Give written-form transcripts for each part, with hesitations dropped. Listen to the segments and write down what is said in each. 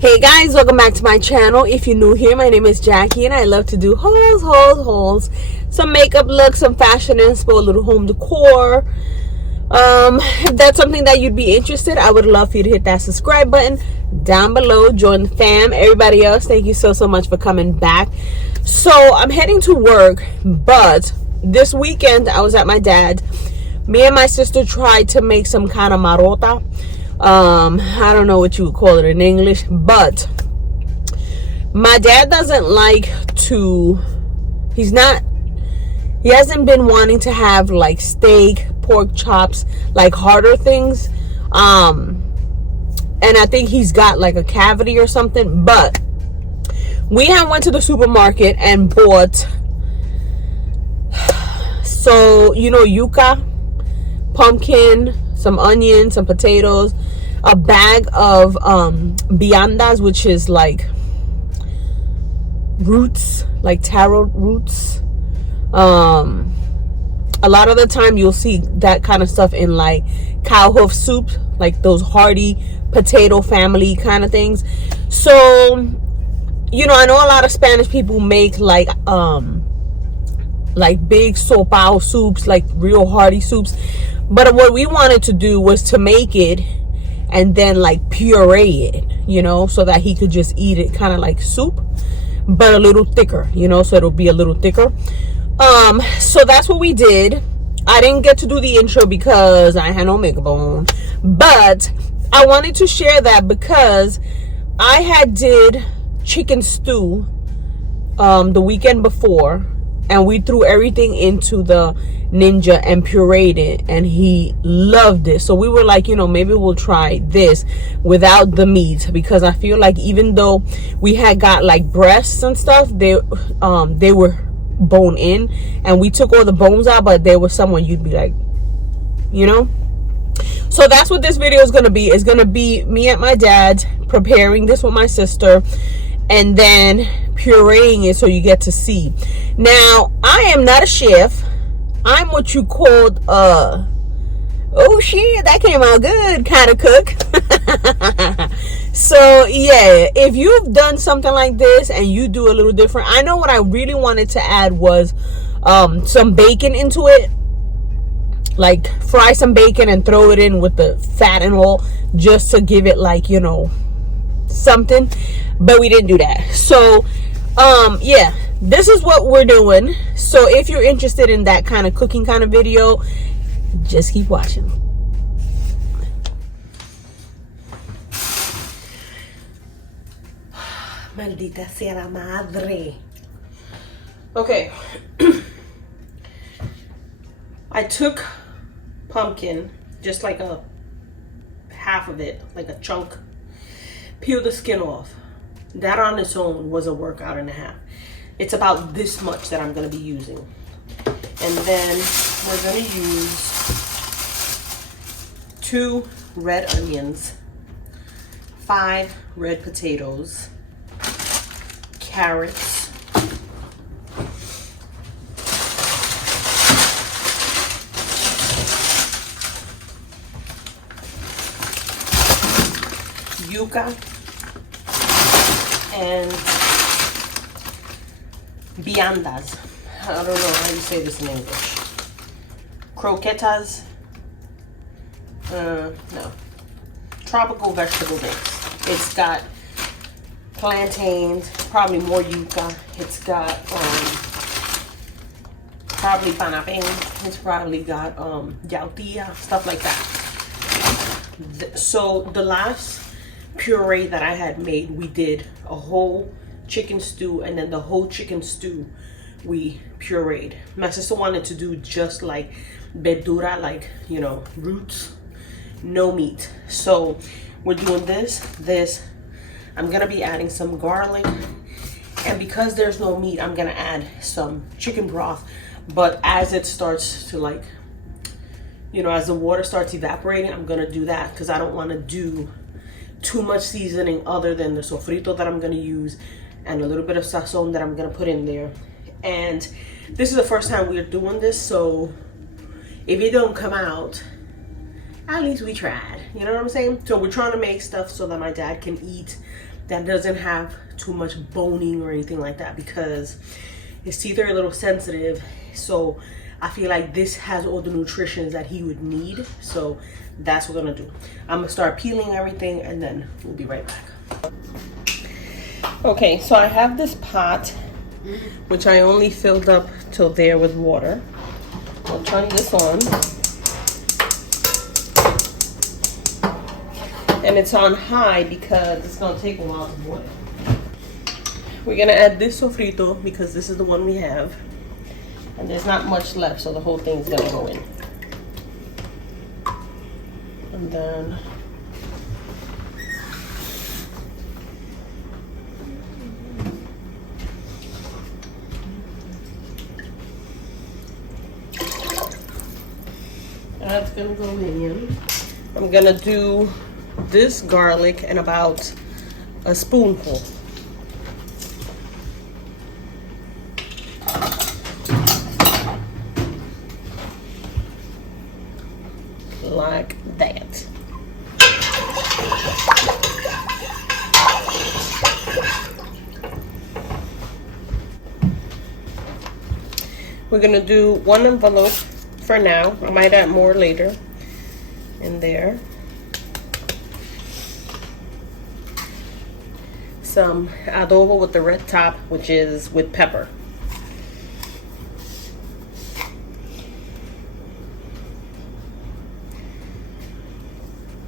Hey guys, welcome back to my channel. If you're new here, my name is Jackie and I love to do hauls, some makeup looks, some fashion inspo, a little home decor. If that's something that you'd be interested, I would love for you to hit that subscribe button down below. Join the fam. Everybody else, thank you so much for coming back. So I'm heading to work, but this weekend I was at my dad. Me and my sister tried to make some kind of Marota. I don't know what you would call it in English, but my dad doesn't like to, he hasn't been wanting to have like steak, pork chops, like harder things. And I think he's got like a cavity or something, but we had went to the supermarket and bought, so, you know, yuca, pumpkin, some onions, some potatoes, a bag of viandas, which is like roots, like taro roots. A lot of the time you'll see that kind of stuff in like cow hoof soup, like those hearty potato family kind of things. So, you know, I know a lot of Spanish people make like big sopao soups, like real hearty soups. But what we wanted to do was to make it and then like puree it, you know, so that he could just eat it kind of like soup, but a little thicker, you know, so it'll be a little thicker. So that's what we did. I didn't get to do the intro because I had no makeup on, but I wanted to share that because I had did chicken stew the weekend before, and we threw everything into the Ninja and pureed it, and he loved it. So we were like, you know, maybe we'll try this without the meat, because I feel like even though we had got like breasts and stuff, they were bone in, and we took all the bones out, but there was someone you'd be like, you know. So that's what this video is gonna be. It's gonna be me at my dad's preparing this with my sister, and then pureeing it so you get to see. Now, I am not a chef. I'm what you called oh shit, that came out good kind of cook. So yeah, if you've done something like this and you do a little different, I know what I really wanted to add was some bacon into it, like fry some bacon and throw it in with the fat and all, just to give it like, you know, something. But we didn't do that. So yeah, this is what we're doing. So if you're interested in that kind of cooking kind of video, just keep watching. Maldita sea la madre. Okay. I took pumpkin, just like a half of it, like a chunk, peel the skin off. That on its own was a workout and a half. It's about this much that I'm going to be using. And then we're going to use 2 red onions, 5 red potatoes, carrots, yuca, and viandas. I don't know how you say this in English. Croquetas. No. Tropical vegetable mix. It's got plantains, probably more yuca. It's got probably panapeng. It's probably got yautía, stuff like that. So the last puree that I had made, we did a whole chicken stew, and then the whole chicken stew we pureed. My sister wanted to do just like verdura, like, you know, roots, no meat. So we're doing this. I'm gonna be adding some garlic, and because there's no meat, I'm gonna add some chicken broth. But as it starts to, like, you know, as the water starts evaporating, I'm gonna do that because I don't want to do too much seasoning other than the sofrito that I'm gonna use and a little bit of sazon that I'm gonna put in there. And this is the first time we're doing this, so if it don't come out, at least we tried. You know what I'm saying? So we're trying to make stuff so that my dad can eat that doesn't have too much boning or anything like that, because his teeth are a little sensitive. So I feel like this has all the nutrition that he would need. So that's what we're gonna do. I'm gonna start peeling everything and then we'll be right back. Okay, so I have this pot, which I only filled up till there with water. I'll turn this on. And it's on high because it's gonna take a while to boil. We're gonna add this sofrito because this is the one we have. And there's not much left, so the whole thing's gonna go in. And then that's gonna go in. I'm gonna do this garlic and about a spoonful. Like that. We're gonna do one envelope for now. I might add more later in there. Some adobo with the red top, which is with pepper.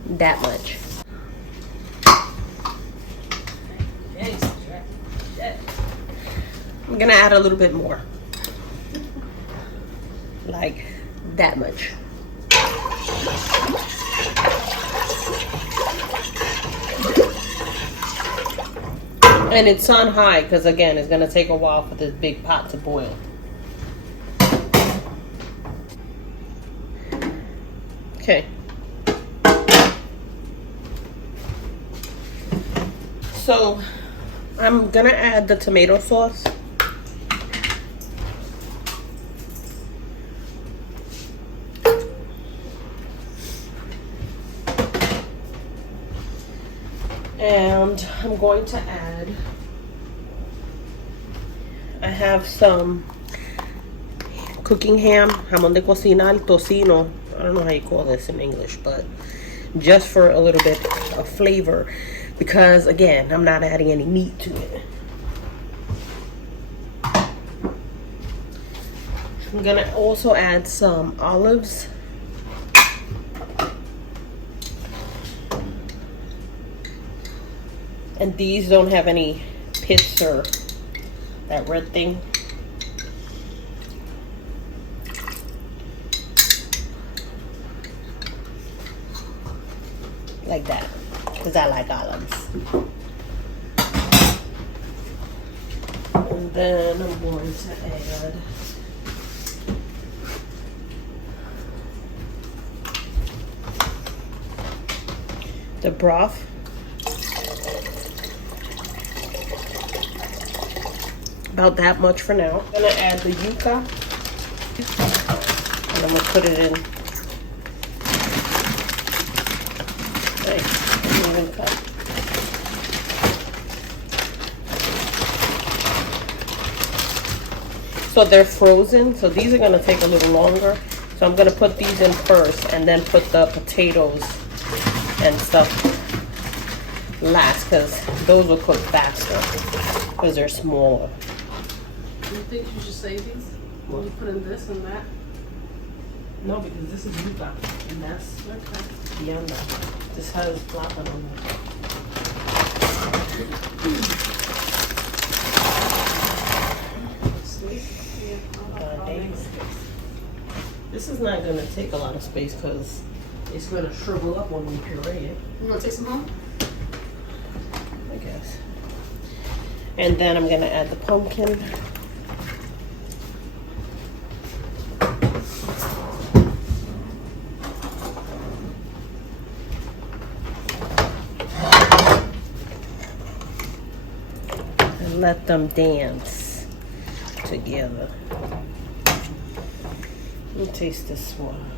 That much. I'm gonna add a little bit more. Like that much. And it's on high because again, it's gonna take a while for this big pot to boil. Okay. So I'm gonna add the tomato sauce. And I'm going to add, I have some cooking ham, jamón de cocina, al tocino. I don't know how you call this in English, but just for a little bit of flavor, because again, I'm not adding any meat to it. I'm gonna also add some olives. And these don't have any pits or that red thing. Like that, because I like olives. And then I'm going to add the broth. About that much for now. I'm gonna add the yuca, and I'm gonna put it in. Nice, even cut. So they're frozen, so these are gonna take a little longer. So I'm gonna put these in first, and then put the potatoes and stuff last, because those will cook faster because they're smaller. You think you should save these? Will you put in this and that? No, because this is yuca, and that's beyond that. This has plátano on it. This is not going to take a lot of space because it's going to shrivel up when we puree it. You want to take some home? I guess. And then I'm going to add the pumpkin. And let them dance together. Let me taste this one.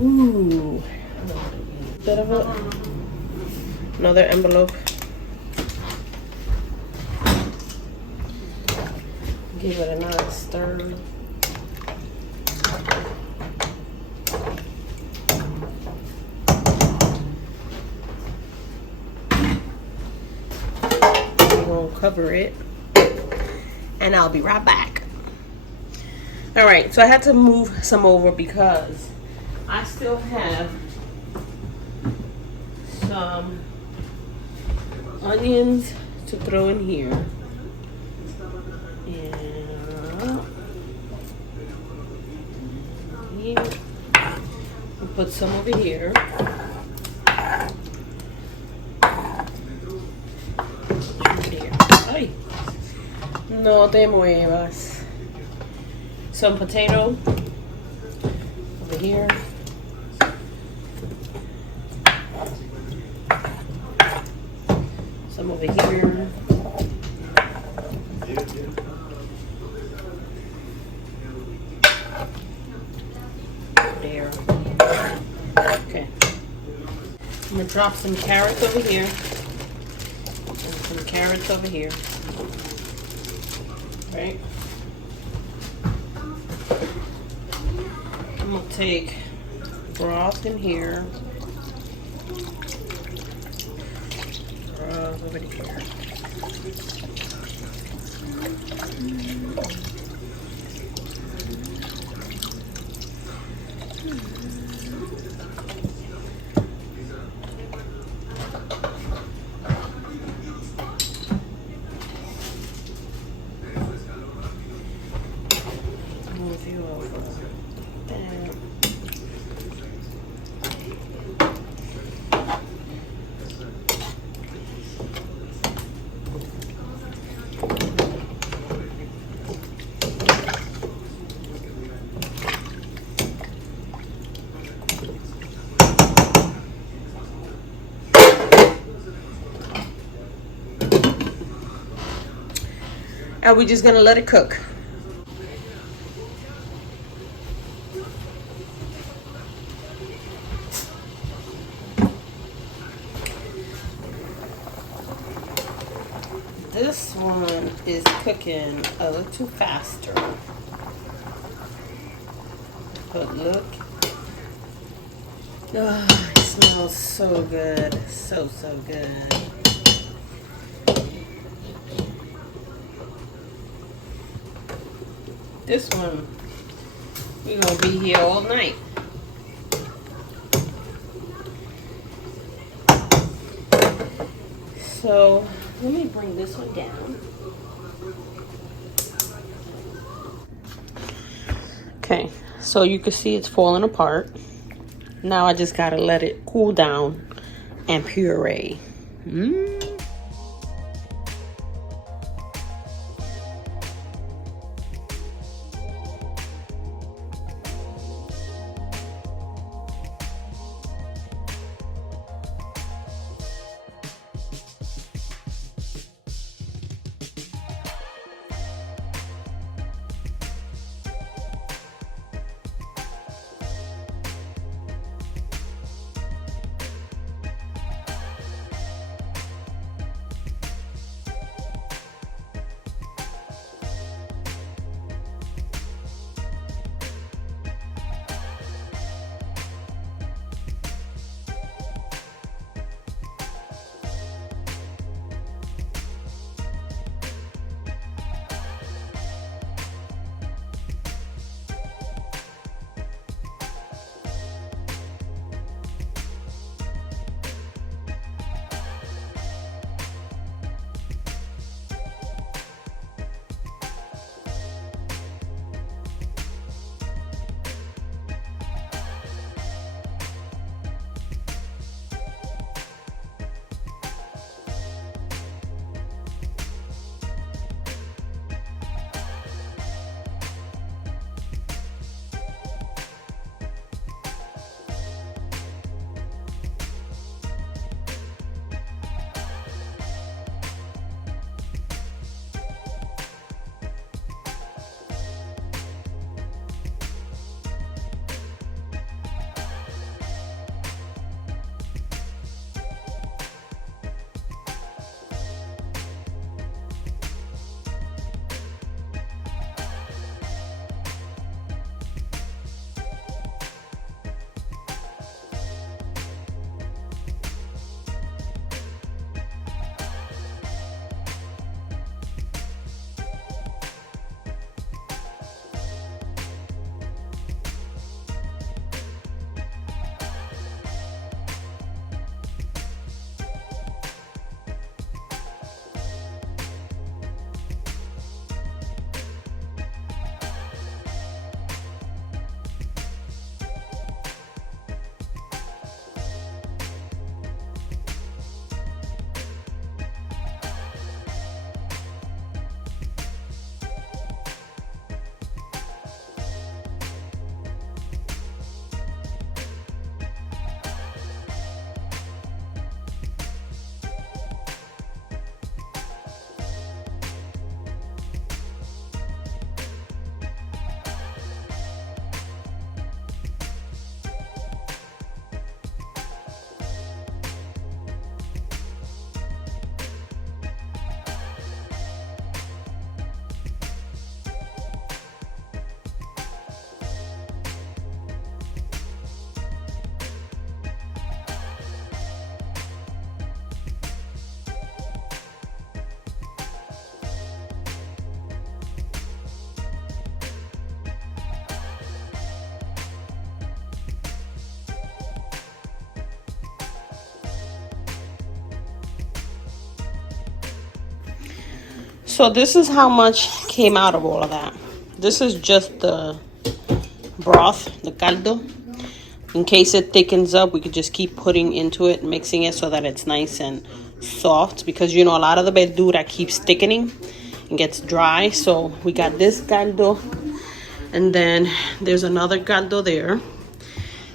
Ooh. Bit of another envelope. Give it a nice stir. We're gonna cover it, and I'll be right back. All right, so I had to move some over because I still have some onions to throw in here. And here. We'll put some over here. Ay, no te muevas. Some potato over here. Some over here. There. Okay. I'm gonna drop some carrots over here. And some carrots over here. Right? I'm gonna take broth in here. Broth over here. Move you over. And we're just gonna let it cook. This one is cooking a little faster. But look. Oh, it smells so good. So good. This one, we're gonna be here all night. So let me bring this one down. Okay, so you can see it's falling apart. Now I just gotta let it cool down and puree. So this is how much came out of all of that. This is just the broth, the caldo. In case it thickens up, we could just keep putting into it, mixing it so that it's nice and soft. Because, you know, a lot of the verdura keeps thickening and gets dry. So we got this caldo. And then there's another caldo there.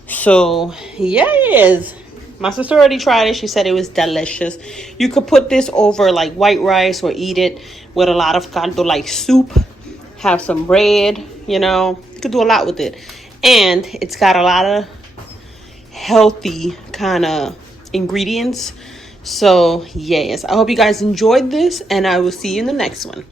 So, yes. My sister already tried it. She said it was delicious. You could put this over like white rice or eat it with a lot of caldo like soup. Have some bread, you know. You could do a lot with it. And it's got a lot of healthy kind of ingredients. So, yes. I hope you guys enjoyed this. And I will see you in the next one.